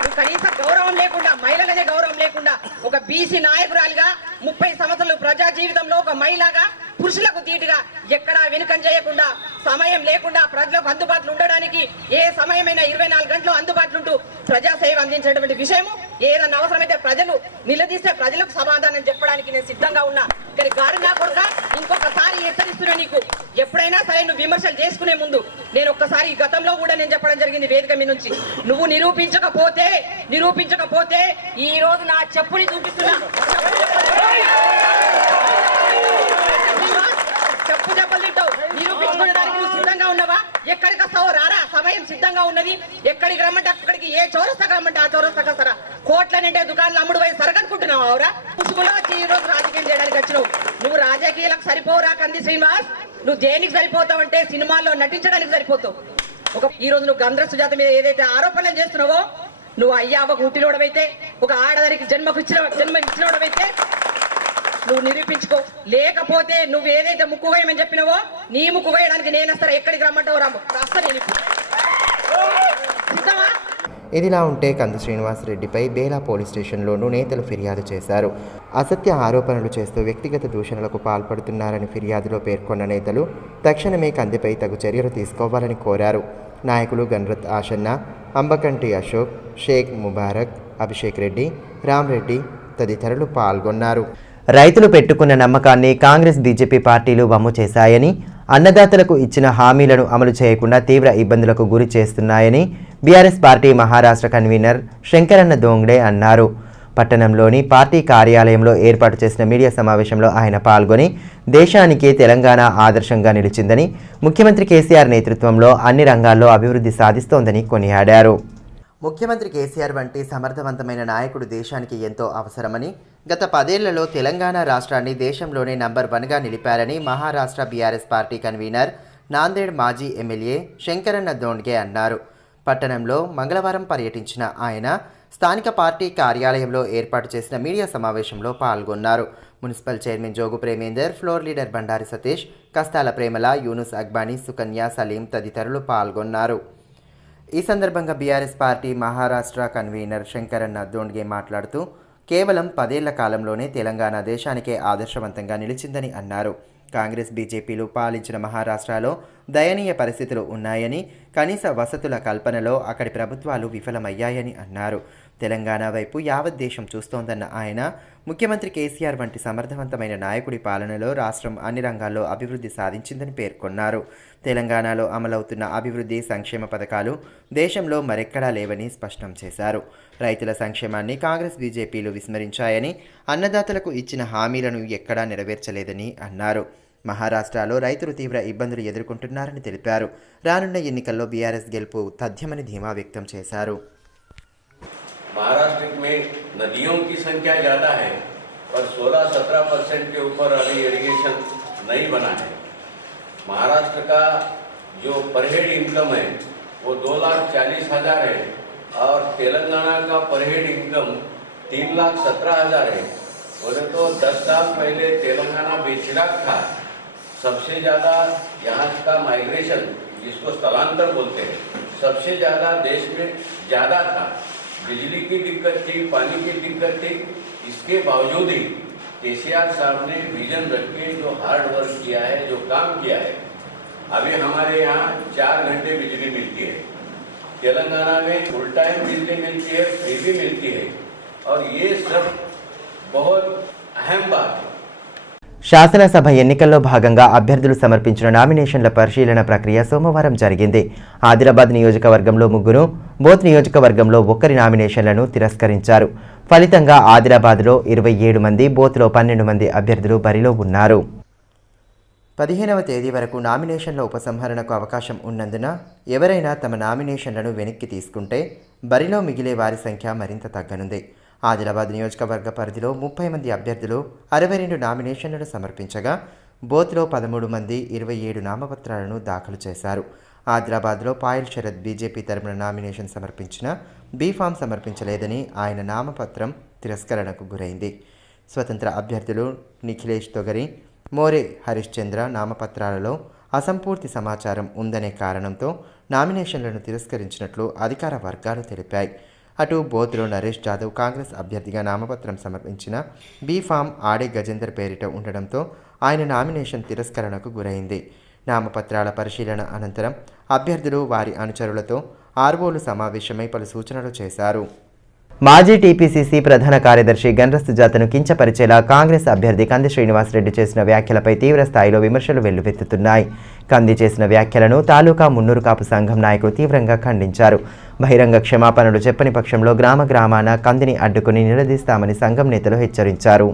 నువ్వు కనీస గౌరవం లేకుండా, మహిళలనే గౌరవం లేకుండా, ఒక బీసీ నాయకురాలిగా 30 సంవత్సరాలు ప్రజా జీవితంలో ఒక మహిళగా పురుషులకు తీటుగా ఎక్కడా వెనుకం చేయకుండా, సమయం లేకుండా ప్రజలకు అందుబాటులో ఉండడానికి ఏ సమయమైనా 24 గంటలు అందుబాటులో ఉంటూ ప్రజాసేవ అందించేటువంటి విషయము ఏదన్నా అవసరమైతే ప్రజలు నిలదీస్తే ప్రజలకు సమాధానం చెప్పడానికి నేను సిద్ధంగా ఉన్నా. కానీ గారి నా కొడుక ఇంకొకసారి హెచ్చరిస్తున్నా, నీకు ఎప్పుడైనా సరే నువ్వు విమర్శలు చేసుకునే ముందు నేను ఒక్కసారి గతంలో కూడా నేను చెప్పడం జరిగింది వేదిక మీద నుంచి, నువ్వు నిరూపించకపోతే ఈ రోజు నా చెప్పుని చూపిస్తున్నా. చెప్పు దెబ్బలు తింటావు. నిరూపించుకోవడానికి నువ్వు సిద్ధంగా ఉన్నావా? ఎక్కడికి వస్తావో రారా, సమయం సిద్ధంగా ఉన్నది. ఎక్కడికి రమ్మంటే అక్కడికి, ఏ చౌరస్తాకు రమ్మంటే ఆ చౌరస్తాకు వస్తారా. కోట్ల నిండే దుకాణాలు అమ్ముడు పోయి సరుకు అనుకుంటున్నావు అవరా. ముసుగులో వచ్చి ఈ రోజు రాజకీయం చేయడానికి వచ్చినావు. నువ్వు రాజకీయాలకు సరిపోవురా కంది శ్రీనివాస్. నువ్వు దేనికి సరిపోతావంటే సినిమాల్లో నటించడానికి సరిపోతావు. ఈ రోజు నువ్వు గంధ్ర సుజాత మీద ఏదైతే ఆరోపణలు చేస్తున్నావో, నువ్వు అయ్యావకు పుట్టినోడవైతే, ఒక ఆడదానికి జన్మ ఇచ్చినోడవైతే నువ్వు నిరూపించుకో. లేకపోతే నువ్వు ఏదైతే ముక్కు వేయమని చెప్పినావో, నీ ముక్కు వేయడానికి నేను వస్తారా. ఎక్కడికి రమ్మంటావు రాము, రాస్తా నేను. సిద్ధమా? ఇదిలా ఉంటే కంది శ్రీనివాసరెడ్డిపై బేలా పోలీస్ స్టేషన్లోనూ నేతలు ఫిర్యాదు చేశారు. అసత్య ఆరోపణలు చేస్తూ వ్యక్తిగత దూషణలకు పాల్పడుతున్నారని ఫిర్యాదులో పేర్కొన్న నేతలు తక్షణమే కందిపై తగు చర్యలు తీసుకోవాలని కోరారు. నాయకులు గన్రత్ ఆషన్న, అంబకంటి అశోక్, షేక్ ముబారక్, అభిషేక్ రెడ్డి, రామ్రెడ్డి తదితరులు పాల్గొన్నారు. రైతులు పెట్టుకున్న నమ్మకాన్ని కాంగ్రెస్ బీజేపీ పార్టీలు వమ్ము చేశాయని, అన్నదాతలకు ఇచ్చిన హామీలను అమలు చేయకుండా తీవ్ర ఇబ్బందులకు గురి చేస్తున్నాయని బీఆర్ఎస్ పార్టీ మహారాష్ట్ర కన్వీనర్ శంకరన్న దోంగ్డే అన్నారు. పట్టణంలోని పార్టీ కార్యాలయంలో ఏర్పాటు చేసిన మీడియా సమావేశంలో ఆయన పాల్గొని దేశానికి తెలంగాణ ఆదర్శంగా నిలిచిందని, ముఖ్యమంత్రి కేసీఆర్ నేతృత్వంలో అన్ని రంగాల్లో అభివృద్ధి సాధిస్తోందని కొనియాడారు. ముఖ్యమంత్రి కేసీఆర్ వంటి సమర్థవంతమైన నాయకుడు దేశానికి ఎంతో అవసరమని, గత 10 ఏళ్లలో తెలంగాణ రాష్ట్రాన్ని దేశంలోనే నంబర్ 1గా నిలిపారని Maharashtra BRS party convener, Nanded మాజీ ఎమ్మెల్యే శంకరన్న దోండ్గే అన్నారు. పట్టణంలో మంగళవారం పర్యటించిన ఆయన స్థానిక పార్టీ కార్యాలయంలో ఏర్పాటు చేసిన మీడియా సమావేశంలో పాల్గొన్నారు. Municipal chairman Jogu Premender, floor leader Bandari Satish, Kasthala ప్రేమల, యూనుస్ అక్బానీ, సుకన్య, సలీం తదితరులు పాల్గొన్నారు. ఈ సందర్భంగా బీఆర్ఎస్ పార్టీ మహారాష్ట్ర కన్వీనర్ శంకరన్న దోండ్గే మాట్లాడుతూ, కేవలం 10 ఏళ్ల కాలంలోనే తెలంగాణ దేశానికే ఆదర్శవంతంగా నిలిచిందని అన్నారు. కాంగ్రెస్ బీజేపీలు పాలించిన మహారాష్ట్రలో దయనీయ పరిస్థితులు ఉన్నాయని, కనీస వసతుల కల్పనలో అక్కడి ప్రభుత్వాలు విఫలమయ్యాయని అన్నారు. తెలంగాణ వైపు యావత్ దేశం చూస్తోందన్న ఆయన, ముఖ్యమంత్రి కేసీఆర్ వంటి సమర్థవంతమైన నాయకుడి పాలనలో రాష్ట్రం అన్ని రంగాల్లో అభివృద్ధి సాధించిందని పేర్కొన్నారు. తెలంగాణలో అమలవుతున్న అభివృద్ధి సంక్షేమ పథకాలు దేశంలో మరెక్కడా లేవని స్పష్టం చేశారు. రైతుల సంక్షేమాన్ని కాంగ్రెస్ బీజేపీలు విస్మరించాయని, అన్నదాతలకు ఇచ్చిన హామీలను ఎక్కడా నెరవేర్చలేదని అన్నారు. మహారాష్ట్రలో రైతులు తీవ్ర ఇబ్బందులు ఎదుర్కొంటున్నారని తెలిపారు. రానున్న ఎన్నికల్లో బీఆర్ఎస్ గెలుపు తథ్యమని ధీమా వ్యక్తం చేశారు. महाराष्ट्र में नदियों की संख्या ज़्यादा है पर 16-17% के ऊपर अभी इरिगेशन नहीं बना है। महाराष्ट्र का जो पर हेड इनकम है वो 2,40,000 है और तेलंगाना का पर हेड इनकम 3,17,000 है। बोले तो 10 साल पहले तेलंगाना बेचिराग था। सबसे ज़्यादा यहाँ का माइग्रेशन, जिसको स्थलांतर बोलते हैं, सबसे ज़्यादा देश में ज़्यादा था। बिजली की दिक्कत थी, पानी की दिक्कत थी। इसके बावजूद ही केसीआर साहब ने विजन रख के जो हार्ड वर्क किया है, जो काम किया है, अभी हमारे यहाँ 4 घंटे बिजली मिलती है। तेलंगाना में फुल टाइम बिजली मिलती है, फ्री भी मिलती है और ये सब बहुत अहम बात है। శాసనసభ ఎన్నికల్లో భాగంగా అభ్యర్థులు సమర్పించిన నామినేషన్ల పరిశీలన ప్రక్రియ సోమవారం జరిగింది. ఆదిలాబాద్ నియోజకవర్గంలో 3, బోత్ నియోజకవర్గంలో 1 నామినేషన్లను తిరస్కరించారు. ఫలితంగా ఆదిలాబాద్లో 27 మంది, బోత్లో 12 మంది అభ్యర్థులు బరిలో ఉన్నారు. 15వ తేదీ వరకు నామినేషన్ల ఉపసంహరణకు అవకాశం ఉన్నందున ఎవరైనా తమ నామినేషన్లను వెనక్కి తీసుకుంటే బరిలో మిగిలే వారి సంఖ్య మరింత తగ్గనుంది. ఆదిలాబాద్ నియోజకవర్గ పరిధిలో 30 మంది అభ్యర్థులు 62 నామినేషన్లను సమర్పించగా, బోత్లో 13 మంది 27 నామపత్రాలను దాఖలు చేశారు. ఆదిలాబాద్లో పాయల్ శరత్ బీజేపీ తరపున నామినేషన్ సమర్పించిన బీఫామ్ సమర్పించలేదని ఆయన నామపత్రం తిరస్కరణకు గురైంది. స్వతంత్ర అభ్యర్థులు నిఖిలేష్ తొగరి, మోరే హరిశ్చంద్ర నామపత్రాలలో అసంపూర్తి సమాచారం ఉందనే కారణంతో నామినేషన్లను తిరస్కరించినట్లు అధికార వర్గాలు తెలిపాయి. అటు బోత్లో నరేష్ జాదవ్ కాంగ్రెస్ అభ్యర్థిగా నామపత్రం సమర్పించిన బీఫామ్ ఆడే గజేందర్ పేరిట ఉండడంతో ఆయన నామినేషన్ తిరస్కరణకు గురైంది. నామపత్రాల పరిశీలన అనంతరం అభ్యర్థులు వారి అనుచరులతో ఆర్ఓలు సమావేశమై పలు సూచనలు చేశారు. మాజీ టీపీసీసీ ప్రధాన కార్యదర్శి గండ్ర సుజాతను కించపరిచేలా కాంగ్రెస్ అభ్యర్థి కంది శ్రీనివాసరెడ్డి చేసిన వ్యాఖ్యలపై తీవ్ర స్థాయిలో విమర్శలు వెల్లువెత్తుతున్నాయి. కంది చేసిన వ్యాఖ్యలను తాలూకా మున్నూరు కాపు సంఘం నాయకులు తీవ్రంగా ఖండించారు. బహిరంగ క్షమాపణలు చెప్పని పక్షంలో గ్రామాన కందిని అడ్డుకుని నిలదీస్తామని సంఘం నేతలు హెచ్చరించారు.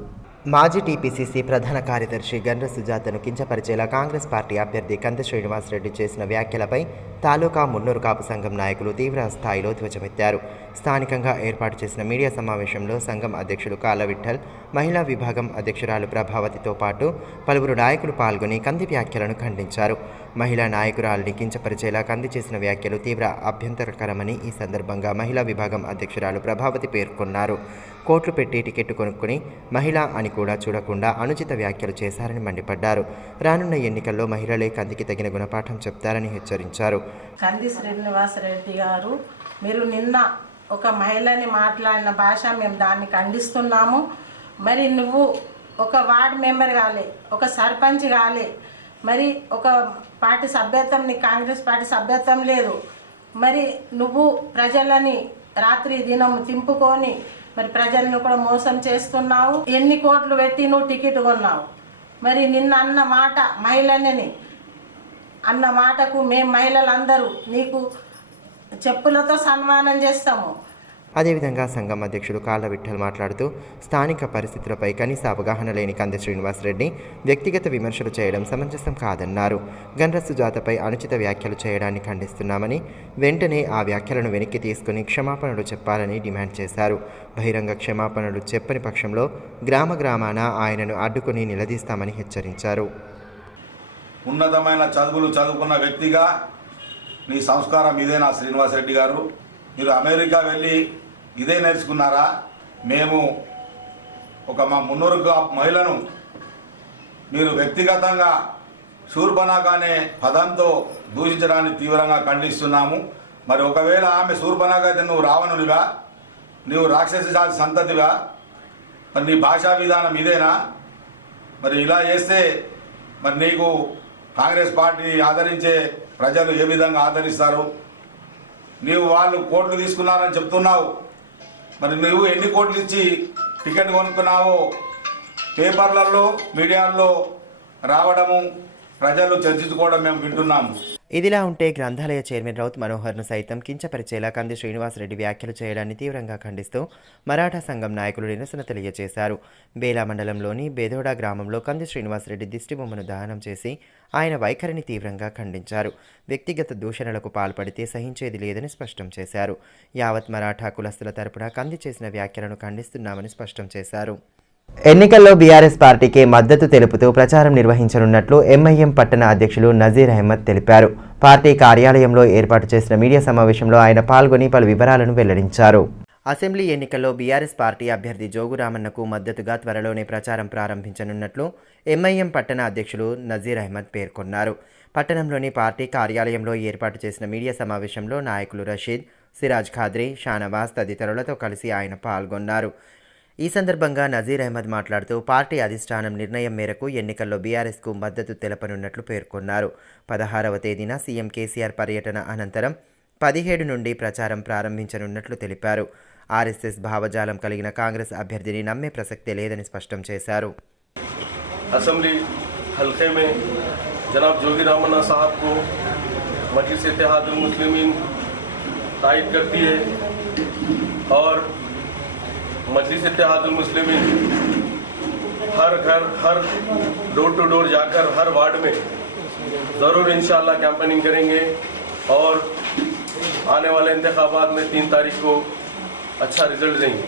మాజీ టీపీసీసీ ప్రధాన కార్యదర్శి గండ్ర సుజాతను కించపరిచేలా కాంగ్రెస్ పార్టీ అభ్యర్థి కంది శ్రీనివాసరెడ్డి చేసిన వ్యాఖ్యలపై తాలూకా మున్నూరు కాపు సంఘం నాయకులు తీవ్ర స్థాయిలో ధ్వజమెత్తారు. స్థానికంగా ఏర్పాటు చేసిన మీడియా సమావేశంలో సంఘం అధ్యక్షులు కాళ్ళ విఠల్, మహిళా విభాగం అధ్యక్షురాలు ప్రభావతితో పాటు పలువురు నాయకులు పాల్గొని కంది వ్యాఖ్యలను ఖండించారు. మహిళా నాయకురాలిని కించపరిచేలా కంది చేసిన వ్యాఖ్యలు తీవ్ర అభ్యంతరకరమని ఈ సందర్భంగా మహిళా విభాగం అధ్యక్షురాలు ప్రభావతి పేర్కొన్నారు. కోట్లు పెట్టి టికెట్ కొనుక్కుని మహిళ అని కూడా చూడకుండా అనుచిత వ్యాఖ్యలు చేశారని మండిపడ్డారు. రానున్న ఎన్నికల్లో మహిళలే కందికి తగిన గుణపాఠం చెప్తారని హెచ్చరించారు. కంది శ్రీనివాసరెడ్డి గారు, మీరు నిన్న ఒక మహిళని మాట్లాడిన భాష మేము దాన్ని ఖండిస్తున్నాము. మరి నువ్వు ఒక వార్డ్ మెంబర్ కాలే, ఒక సర్పంచ్ కాలే, మరి ఒక పార్టీ సభ్యత్వం, నీ కాంగ్రెస్ పార్టీ సభ్యత్వం లేదు. మరి నువ్వు ప్రజలని రాత్రి దినం తింపుకొని మరి ప్రజలను కూడా మోసం చేస్తున్నావు. ఎన్ని కోట్లు పెట్టి నువ్వు టికెట్ కొన్నావు. మరి నిన్న అన్న మాట మహిళని అన్న మాటకు మేము మహిళలందరూ నీకు చెప్పులతో సన్మానం చేస్తాము. అదేవిధంగా సంఘం అధ్యక్షుడు కాళ్ళ విఠల్ మాట్లాడుతూ స్థానిక పరిస్థితులపై కనీస అవగాహన లేని కంది శ్రీనివాసరెడ్డి వ్యక్తిగత విమర్శలు చేయడం సమంజసం కాదన్నారు. గండ్ర సుజాతపై అనుచిత వ్యాఖ్యలు చేయడాన్ని ఖండిస్తున్నామని, వెంటనే ఆ వ్యాఖ్యలను వెనక్కి తీసుకుని క్షమాపణలు చెప్పాలని డిమాండ్ చేశారు. బహిరంగ క్షమాపణలు చెప్పని పక్షంలో గ్రామాన ఆయనను అడ్డుకుని నిలదీస్తామని హెచ్చరించారు. ఉన్నతమైన చదువులు చదువుకున్న వ్యక్తిగా మీ సంస్కారం ఇదేనా శ్రీనివాసరెడ్డి గారు? మీరు అమెరికా వెళ్ళి ఇదే నేర్చుకున్నారా? మేము మా మున్నూరు మహిళను మీరు వ్యక్తిగతంగా శూర్పణఖ అనే పదంతో దూషించడాన్ని తీవ్రంగా ఖండిస్తున్నాము. మరి ఒకవేళ ఆమె శూర్పణఖ అయితే నువ్వు రావణునివా? నువ్వు రాక్షస జాతి సంతతివా? మరి నీ భాషా విధానం ఇదేనా? మరి ఇలా చేస్తే మరి నీకు కాంగ్రెస్ పార్టీ ఆదరించే ప్రజలు ఏ విధంగా ఆదరిస్తారు? నీవు వాళ్ళు కోట్లు తీసుకున్నారని చెప్తున్నావు. మరి నువ్వు ఎన్ని కోట్లు ఇచ్చి టికెట్ కొనుక్కున్నావో పేపర్లలో మీడియాల్లో రావడము, ప్రజలు చర్చించుకోవడం మేము వింటున్నాము. ఇదిలా ఉంటే గ్రంథాలయ చైర్మన్ రౌత్ మనోహర్ను సైతం కించపరిచేలా కంది శ్రీనివాసరెడ్డి వ్యాఖ్యలు చేయడాన్ని తీవ్రంగా ఖండిస్తూ మరాఠా సంఘం నాయకులు నిరసన తెలియజేశారు. బేలా మండలంలోని బేదోడా గ్రామంలో కంది శ్రీనివాసరెడ్డి దిష్టిబొమ్మను దహనం చేసి ఆయన వైఖరిని తీవ్రంగా ఖండించారు. వ్యక్తిగత దూషణలకు పాల్పడితే సహించేది లేదని స్పష్టం చేశారు. యావత్ మరాఠా కులస్తుల తరపున కంది చేసిన వ్యాఖ్యలను ఖండిస్తున్నామని స్పష్టం చేశారు. ఎన్నికల్లో బీఆర్ఎస్ పార్టీకి మద్దతు తెలుపుతూ ప్రచారం నిర్వహించనున్నట్లు ఎంఐఎం పట్టణ అధ్యక్షులు నజీర్ అహ్మద్ తెలిపారు. పార్టీ కార్యాలయంలో ఏర్పాటు చేసిన మీడియా సమావేశంలో ఆయన పాల్గొని పలు వివరాలను వెల్లడించారు. అసెంబ్లీ ఎన్నికల్లో బీఆర్ఎస్ పార్టీ అభ్యర్థి జోగు రామన్నకు మద్దతుగా త్వరలోనే ప్రచారం ప్రారంభించనున్నట్లు ఎంఐఎం పట్టణ అధ్యక్షులు నజీర్ అహ్మద్ పేర్కొన్నారు. పట్టణంలోని పార్టీ కార్యాలయంలో ఏర్పాటు చేసిన మీడియా సమావేశంలో నాయకులు రషీద్, సిరాజ్ ఖాద్రీ, షానవాజ్ తదితరులతో కలిసి ఆయన పాల్గొన్నారు. ఈ సందర్భంగా నజీర్ అహ్మద్ మాట్లాడుతూ పార్టీ అధిష్టానం నిర్ణయం మేరకు ఎన్నికల్లో బీఆర్ఎస్కు మద్దతు తెలపనున్నట్లు పేర్కొన్నారు. 16వ తేదీన సీఎం కేసీఆర్ పర్యటన అనంతరం 17 నుండి ప్రచారం ప్రారంభించనున్నట్లు తెలిపారు. ఆర్ఎస్ఎస్ భావజాలం కలిగిన కాంగ్రెస్ అభ్యర్థిని నమ్మే ప్రసక్తే లేదని స్పష్టం చేశారు. అసెంబ్లీ హల్కే మే జనాబ్ జోగి రామన్న సాహబ్ को मजलिस इत्तेहादुल मुस्लिमीन तायद करती है और मजलिस इत्तेहादुल मुस्लिमीन हर घर, हर डोर टू डोर जाकर हर वार्ड में ज़रूर इंशाअल्लाह कैंपेनिंग करेंगे और आने वाले इंतखाबात में 3 तारीख को अच्छा रिजल्ट देंगे.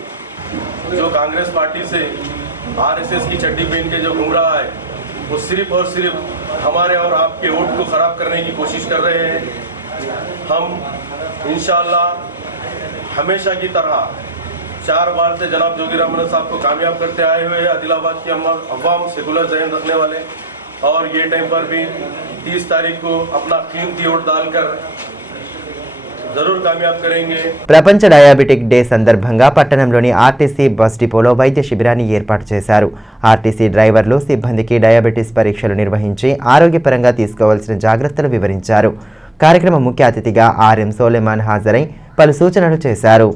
जो कांग्रेस पार्टी से आरएसएस की चड्डी पहन के जो घूम रहा है वो सिर्फ और सिर्फ हमारे और आपके वोट को ख़राब करने की कोशिश कर रहे हैं. हम इंशाअल्लाह हमेशा की तरह 4 बार से जनाब जोगी रामन साहब को कामयाब करते आए हुए हैं. आदिलाबाद की अवाम सेकुलर जहन रखने वाले और ये टाइम पर भी 30 तारीख को अपना कीमती वोट डालकर जरूर कामयाब करेंगे. ప్రపంచ డయాబెటిక్ డే సందర్భంగా పట్టణంలోని ఆర్టీసీ బస్ డిపోలో వైద్య శిబిరాన్ని ఏర్పాటు చేశారు. ఆర్టీసీ డ్రైవర్లు, సిబ్బందికి డయాబెటీస్ పరీక్షలు నిర్వహించి ఆరోగ్యపరంగా తీసుకోవాల్సిన జాగ్రత్తలు వివరించారు. కార్యక్రమం ముఖ్య అతిథిగా ఆర్ఎం సోలెమాన్ హాజరై పలు సూచనలు చేశారు.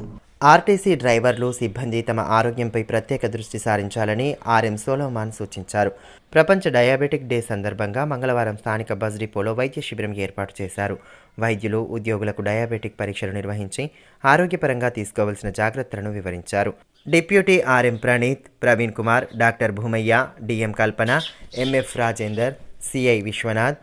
ఆర్టీసీ డ్రైవర్లు, సిబ్బంది తమ ఆరోగ్యంపై ప్రత్యేక దృష్టి సారించాలని ఆర్ఎం సోలెమాన్ సూచించారు. ప్రపంచ డయాబెటిక్ డే సందర్భంగా మంగళవారం స్థానిక బస్ డిపోలో వైద్య శిబిరం ఏర్పాటు చేశారు. వైద్యులు, ఉద్యోగులకు డయాబెటిక్ పరీక్షలు నిర్వహించి ఆరోగ్యపరంగా తీసుకోవాల్సిన జాగ్రత్తలను వివరించారు. Deputy RM Praneeth, Praveen Kumar, doctor Bhumaiah, DM Kalpana, MF Rajender, CI Vishwanath,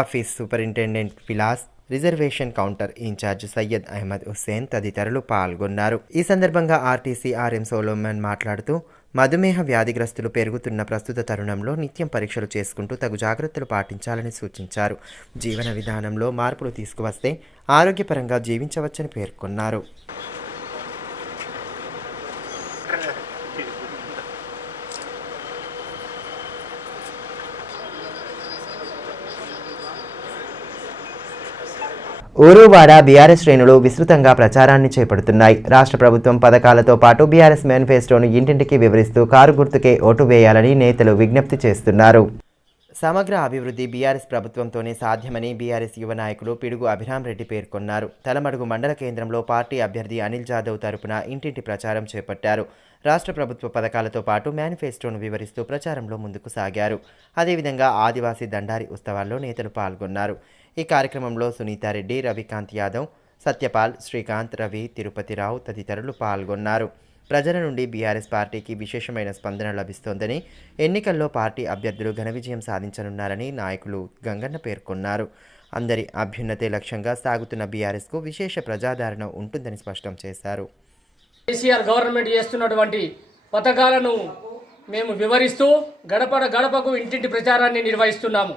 office superintendent Vilas, reservation counter incharge Syed Ahmed Hussain తదితరులు పాల్గొన్నారు. ఈ సందర్భంగా ఆర్టీసీ ఆర్ఎం సోలోమన్ మాట్లాడుతూ మధుమేహ వ్యాధిగ్రస్తులు పెరుగుతున్న ప్రస్తుత తరుణంలో నిత్యం పరీక్షలు చేసుకుంటూ తగు జాగ్రత్తలు పాటించాలని సూచించారు. జీవన విధానంలో మార్పులు తీసుకువస్తే ఆరోగ్యపరంగా జీవించవచ్చని పేర్కొన్నారు. ఊరువాడ బీఆర్ఎస్ శ్రేణులు విస్తృతంగా ప్రచారాన్ని చేపడుతున్నాయి. రాష్ట్ర ప్రభుత్వం పథకాలతో పాటు బీఆర్ఎస్ మేనిఫెస్టోను ఇంటింటికి వివరిస్తూ కారు గుర్తుకే ఓటు వేయాలని నేతలు విజ్ఞప్తి చేస్తున్నారు. సమగ్ర అభివృద్ధి బీఆర్ఎస్ ప్రభుత్వంతోనే సాధ్యమని బీఆర్ఎస్ యువ నాయకులు పిడుగు అభిరామ్ రెడ్డి పేర్కొన్నారు. తలమడుగు మండల కేంద్రంలో పార్టీ అభ్యర్థి అనిల్ జాదవ్ తరపున ఇంటింటి ప్రచారం చేపట్టారు. రాష్ట్ర ప్రభుత్వ పథకాలతో పాటు మేనిఫెస్టోను వివరిస్తూ ప్రచారంలో ముందుకు సాగారు. అదేవిధంగా ఆదివాసీ దండారి ఉత్సవాల్లో నేతలు పాల్గొన్నారు. ఈ కార్యక్రమంలో సునీతారెడ్డి, రవికాంత్ యాదవ్, సత్యపాల్, శ్రీకాంత్, రవి, తిరుపతిరావు తదితరులు పాల్గొన్నారు. ప్రజల నుండి బీఆర్ఎస్ పార్టీకి విశేషమైన స్పందన లభిస్తోందని, ఎన్నికల్లో పార్టీ అభ్యర్థులు ఘన విజయం సాధించనున్నారని నాయకులు గంగన్న పేర్కొన్నారు. అందరి అభ్యున్నతే లక్ష్యంగా సాగుతున్న బీఆర్ఎస్కు విశేష ప్రజాదరణ ఉంటుందని స్పష్టం చేశారు. కేసీఆర్ గవర్నమెంట్ చేస్తున్నటువంటి పథకాలను మేము వివరిస్తూ గడపకు ఇంటింటి ప్రచారాన్ని నిర్వహిస్తున్నాము.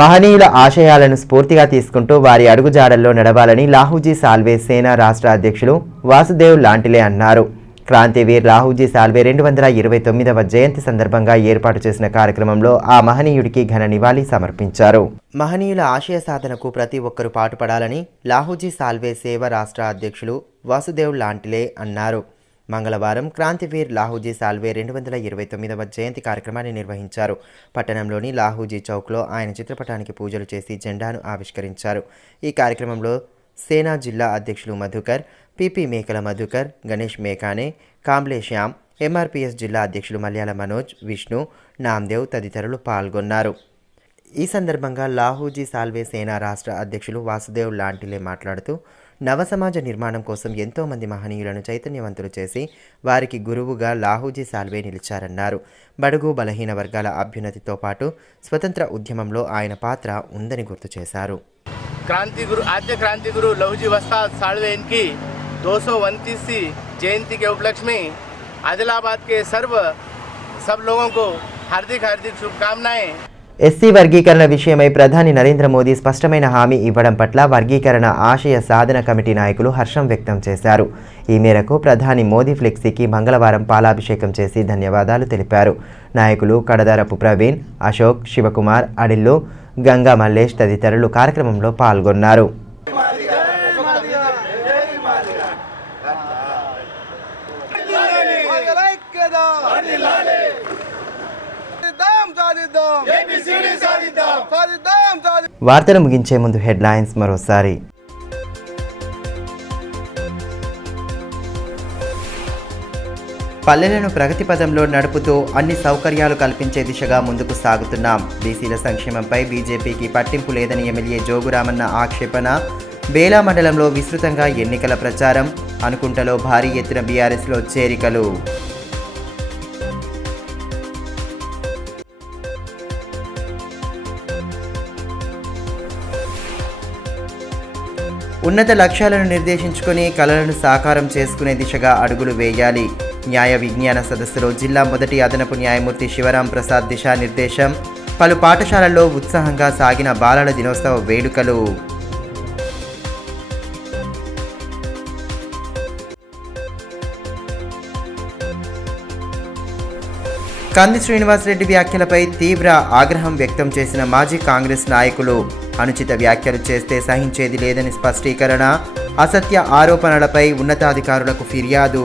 మహనీయుల ఆశయాలను స్ఫూర్తిగా తీసుకుంటూ వారి అడుగుజాడల్లో నడవాలని లాహూజీ సాల్వే సేనా రాష్ట్ర అధ్యక్షులు వాసుదేవ్ లాంటిలే అన్నారు. క్రాంతివీర్ లాహూజీ సాల్వే 229వ జయంతి సందర్భంగా ఏర్పాటు చేసిన కార్యక్రమంలో ఆ మహనీయుడికి ఘన నివాళి సమర్పించారు. మహనీయుల ఆశయ సాధనకు ప్రతి ఒక్కరూ పాటుపడాలని లాహూజీ సాల్వే సేవ రాష్ట్ర అధ్యక్షులు వాసుదేవ్ లాంటిలే అన్నారు. మంగళవారం క్రాంతివీర్ లాహూజీ సాల్వే 229వ జయంతి కార్యక్రమాన్ని నిర్వహించారు. పట్టణంలోని లాహూజీ చౌక్లో ఆయన చిత్రపటానికి పూజలు చేసి జెండాను ఆవిష్కరించారు. ఈ కార్యక్రమంలో సేనా జిల్లా అధ్యక్షులు మధుకర్, పిపి మేకల మధుకర్, గణేష్ మేకానే, కాంబ్లే శ్యామ్, ఎంఆర్పీఎస్ జిల్లా అధ్యక్షులు మల్యాల మనోజ్, విష్ణు, నామ్దేవ్ తదితరులు పాల్గొన్నారు. ఈ సందర్భంగా లాహూజీ సాల్వే సేనా రాష్ట్ర అధ్యక్షులు వాసుదేవ్ లాంటిలే మాట్లాడుతూ నవ సమాజ నిర్మాణం కోసం ఎంతోమంది మహనీయులను చైతన్యవంతులు చేసి వారికి గురువుగా లాహూజీ సాల్వే నిలిచారన్నారు. బడుగు బలహీన వర్గాల అభ్యున్నతితో పాటు స్వతంత్ర ఉద్యమంలో ఆయన పాత్ర ఉందని గుర్తు చేశారు. आद्य क्रांति गुरु लहूजी वस्ताद साल्वे इनकी 229वीं जयंती के उपलक्ष्य में आदिलाबाद के सब लोगों को हार्दिक शुभकामनाएं. ఎస్సీ వర్గీకరణ విషయమై ప్రధాని నరేంద్ర మోదీ స్పష్టమైన హామీ ఇవ్వడం పట్ల వర్గీకరణ ఆశయ సాధన కమిటీ నాయకులు హర్షం వ్యక్తం చేశారు. ఈ మేరకు ప్రధాని మోదీ ఫ్లెక్సీకి మంగళవారం పాలాభిషేకం చేసి ధన్యవాదాలు తెలిపారు. నాయకులు కడదరపు ప్రవీణ్, అశోక్, శివకుమార్, అడిల్లు, గంగా మల్లేష్ తదితరులు కార్యక్రమంలో పాల్గొన్నారు. వార్తలు ముగించే ముందు హెడ్లైన్స్ మరోసారి. పల్లెలను ప్రగతి పదంలో నడుపుతూ అన్ని సౌకర్యాలు కల్పించే దిశగా ముందుకు సాగుతున్నాం. బీసీల సంక్షేమంపై బీజేపీకి పట్టింపు లేదని ఎమ్మెల్యే జోగురామన్న ఆక్షేపణ. బేలా మండలంలో విస్తృతంగా ఎన్నికల ప్రచారం. అనుకుంటలో భారీ ఎత్తున బీఆర్ఎస్లో చేరికలు. ఉన్నత లక్ష్యాలను నిర్దేశించుకుని కలలను సాకారం చేసుకునే దిశగా అడుగులు వేయాలి. న్యాయ విజ్ఞాన సదస్సులో జిల్లా మొదటి అదనపు న్యాయమూర్తి శివరాం ప్రసాద్ దిశానిర్దేశం. పలు పాఠశాలల్లో ఉత్సాహంగా సాగిన బాలల దినోత్సవ వేడుకలు. కంది శ్రీనివాసరెడ్డి వ్యాఖ్యలపై తీవ్ర ఆగ్రహం వ్యక్తం చేసిన మాజీ కాంగ్రెస్ నాయకులు. అనుచిత వ్యాఖ్యలు చేస్తే సహించేది లేదని స్పష్టీకరణ. అసత్య ఆరోపణలపై ఉన్నతాధికారులకు ఫిర్యాదు.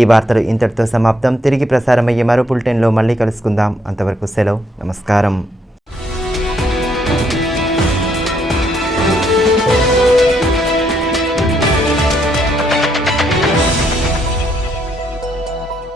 ఈ వార్తలు ఇంతటితో సమాప్తం. తిరిగి ప్రసారమయ్యే మరో బులెటిన్లో మళ్ళీ కలుసుకుందాం. అంతవరకు సెలవు. నమస్కారం.